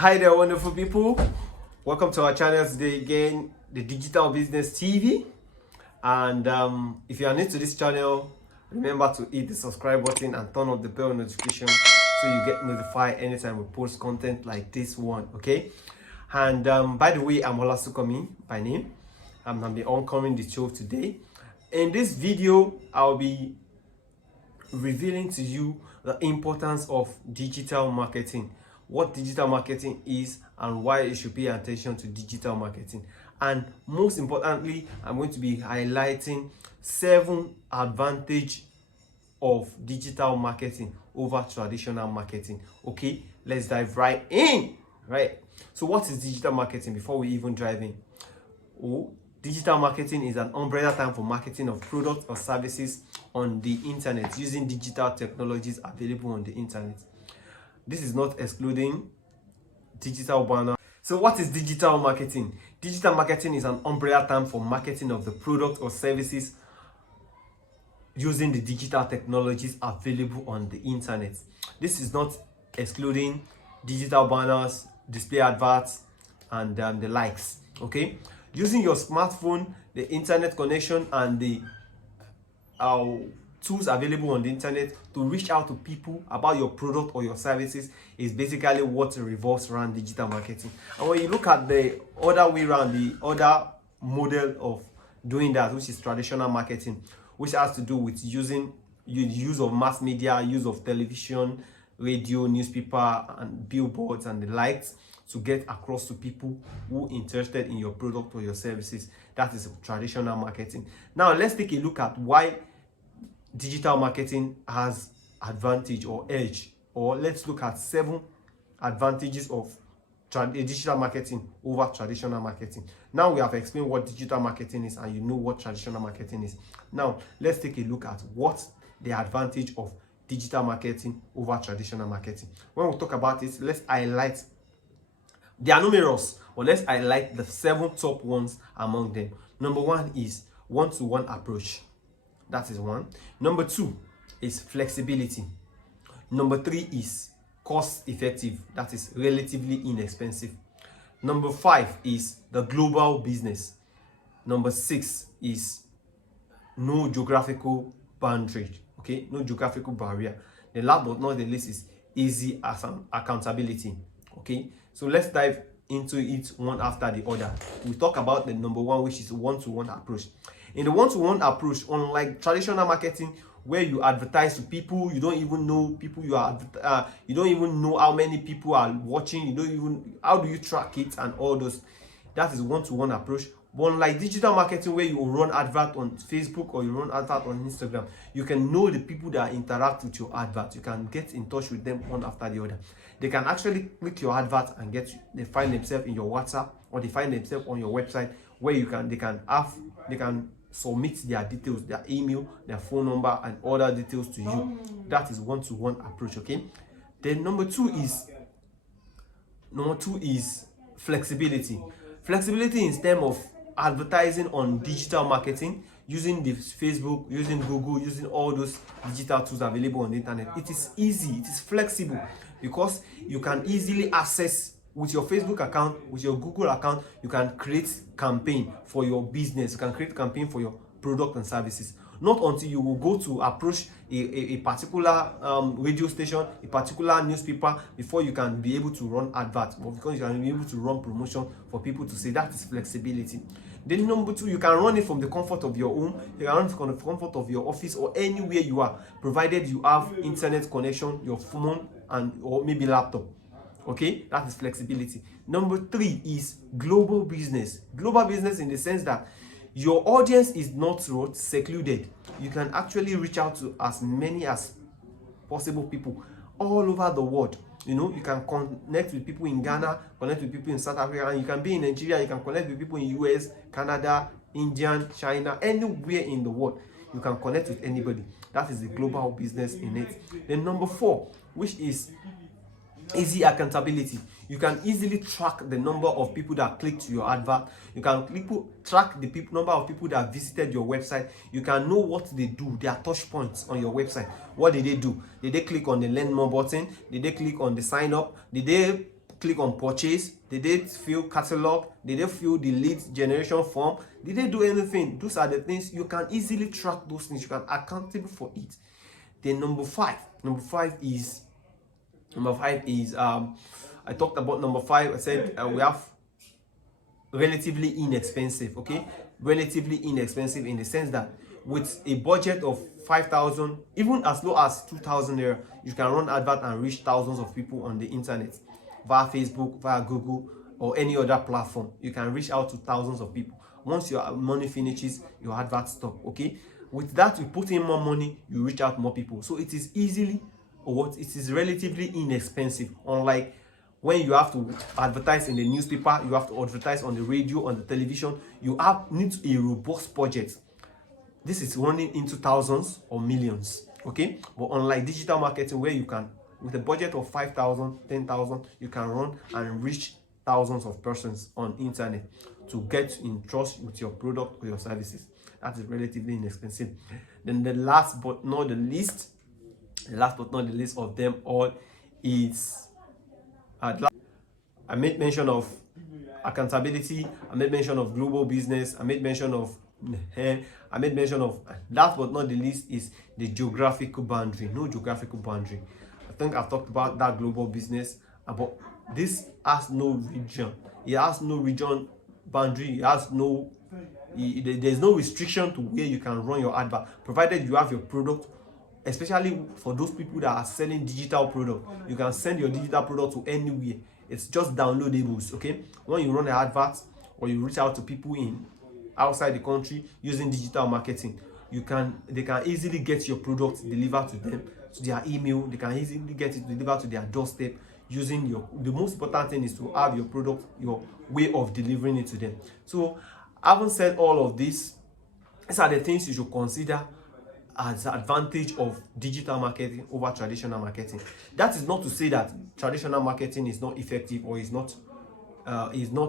Hi there, wonderful people. Welcome to our channel today again, the Digital Business TV. And if you are new to this channel, remember to hit the subscribe button and turn on the bell notification so you get notified anytime we post content like this one. Okay. And by the way, I'm Olasukomi by name. I'm the oncoming the show today. In this video, I'll be revealing to you the importance of digital marketing, what digital marketing is and why you should pay attention to digital marketing. And most importantly, I'm going to be highlighting 7 advantages of digital marketing over traditional marketing. Okay, let's dive right in. So what is digital marketing before we even dive in? Digital marketing is an umbrella term for marketing of products or services on the internet using digital technologies available on the internet. This is not excluding digital banner. So what is digital marketing? Digital marketing is an umbrella term for marketing of the products or services using the digital technologies available on the internet. This is not excluding digital banners, display adverts, and the likes. Okay, using your smartphone, the internet connection, and the tools available on the internet to reach out to people about your product or your services is basically what revolves around digital marketing. And when you look at the other way around, the other model of doing that, which is traditional marketing, which has to do with using use of mass media, use of television, radio, newspaper, and billboards and the likes to get across to people who are interested in your product or your services. That is traditional marketing. Now let's take a look at why digital marketing has advantage or edge, or let's look at 7 advantages of digital marketing over traditional marketing. Now we have explained what digital marketing is and you know what traditional marketing is. Now let's take a look at what the advantage of digital marketing over traditional marketing. When we talk about it, let's highlight, they are numerous, but let's highlight the 7 top ones among them. Number 1 is one-to-one approach. That is 1. Number 2 is flexibility. Number 3 is cost effective. That is relatively inexpensive. Number 5 is the global business. Number 6 is no geographical boundary. Okay, no geographical barrier. The last but not the least is easy as an accountability. Okay, so let's dive into it one after the other. We talk about the number 1, which is one-to-one approach. In the one-to-one approach, unlike traditional marketing where you advertise to people, you don't even know people you don't even know how many people are watching, you don't even, how do you track it and all those. That is one-to-one approach. But unlike digital marketing where you run advert on Facebook or you run advert on Instagram, you can know the people that interact with your advert. You can get in touch with them one after the other. They can actually click your advert and they find themselves in your WhatsApp, or they find themselves on your website where they can submit their details, their email, their phone number, and other details to you. That is one-to-one approach. Okay, then number 2 is flexibility. Flexibility in terms of advertising on digital marketing using the Facebook, using Google, using all those digital tools available on the internet. It is easy, it is flexible, because you can easily access with your Facebook account, with your Google account. You can create campaign for your business, you can create campaign for your product and services. Not until you will go to approach a particular radio station, a particular newspaper, before you can be able to run adverts, or because you can be able to run promotion for people to see. That is flexibility. Then number 2, you can run it from the comfort of your home, you can run it from the comfort of your office or anywhere you are, provided you have internet connection, your phone, and or maybe laptop. Okay, that is flexibility. Number 3 is global business. Global business in the sense that your audience is not secluded. You can actually reach out to as many as possible people all over the world. You know, you can connect with people in Ghana, connect with people in South Africa, and you can be in Nigeria, you can connect with people in US, Canada, India, China, anywhere in the world. You can connect with anybody. That is the global business in it. Then number 4, which is easy accountability. You can easily track the number of people that clicked your advert. You can track the number of people that visited your website. You can know what they do, their touch points on your website. What did they do? Did they click on the learn more button? Did they click on the sign up? Did they click on purchase? Did they fill catalog? Did they fill the lead generation form? Did they do anything? Those are the things you can easily track. Those things you can accountable for it. Then number five is I talked about number five. I said we have relatively inexpensive. Okay, relatively inexpensive in the sense that with a budget of 5,000, even as low as 2,000 naira, you can run advert and reach thousands of people on the internet via Facebook, via Google, or any other platform. You can reach out to thousands of people. Once your money finishes, your advert stop. Okay, with that, you put in more money, you reach out more people. So it is easily, or what it is relatively inexpensive, unlike when you have to advertise in the newspaper, you have to advertise on the radio, on the television. You need a robust budget. This is running into thousands or millions. Okay, but unlike digital marketing, where you can, with a budget of 5,000, 10,000, you can run and reach thousands of persons on internet to get in trust with your product or your services. That is relatively inexpensive. Then the last but not the least of them all is I made mention of accountability. I made mention of global business. I made mention of last but not the least is the geographical boundary. No geographical boundary. I think I've talked about that global business, but this has no region. It has no region boundary. It has no. There's no restriction to where you can run your advert, provided you have your product. Especially for those people that are selling digital product, you can send your digital product to anywhere. It's just downloadables. Okay, when you run an advert or you reach out to people in outside the country using digital marketing, they can easily get your product delivered to them, to their email. They can easily get it delivered to their doorstep using the most important thing is to have your product, your way of delivering it to them. So having said all of this, these are the things you should consider as the advantage of digital marketing over traditional marketing. That is not to say that traditional marketing is not effective or is not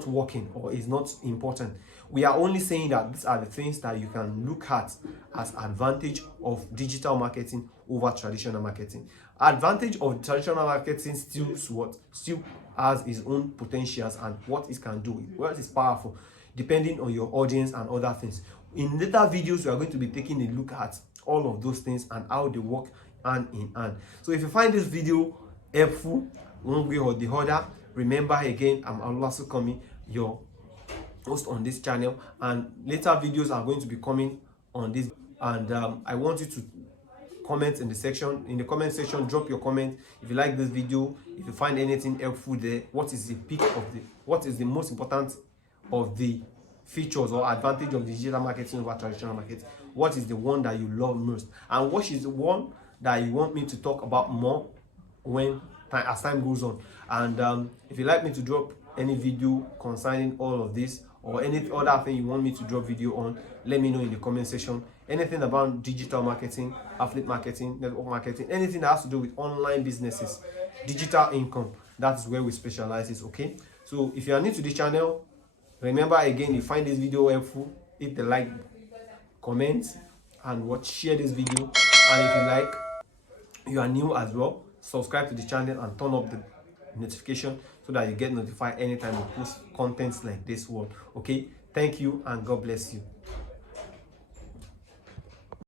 working or is not important. We are only saying that these are the things that you can look at as advantage of digital marketing over traditional marketing. Advantage of traditional marketing still has its own potentials and what it can do. What is powerful depending on your audience and other things. In later videos, we are going to be taking a look at all of those things and how they work hand in hand. So if you find this video helpful one way or the other, remember again, I'm Oluwasu Komi, your host on this channel, and later videos are going to be coming on this. And I want you to comment in the comment section. Drop your comment if you like this video, if you find anything helpful there. What is the most important of the features or advantage of digital marketing over traditional marketing? What is the one that you love most, and what is the one that you want me to talk about more as time goes on? And if you like me to drop any video concerning all of this or any other thing you want me to drop video on, let me know in the comment section. Anything about digital marketing, affiliate marketing, network marketing, anything that has to do with online businesses, digital income, that's where we specialize. Okay, so if you are new to the channel, remember again, you find this video helpful, hit the like, comment, and share this video. And if you are new as well, subscribe to the channel and turn up the notification so that you get notified anytime we post contents like this one. Okay, thank you and God bless you.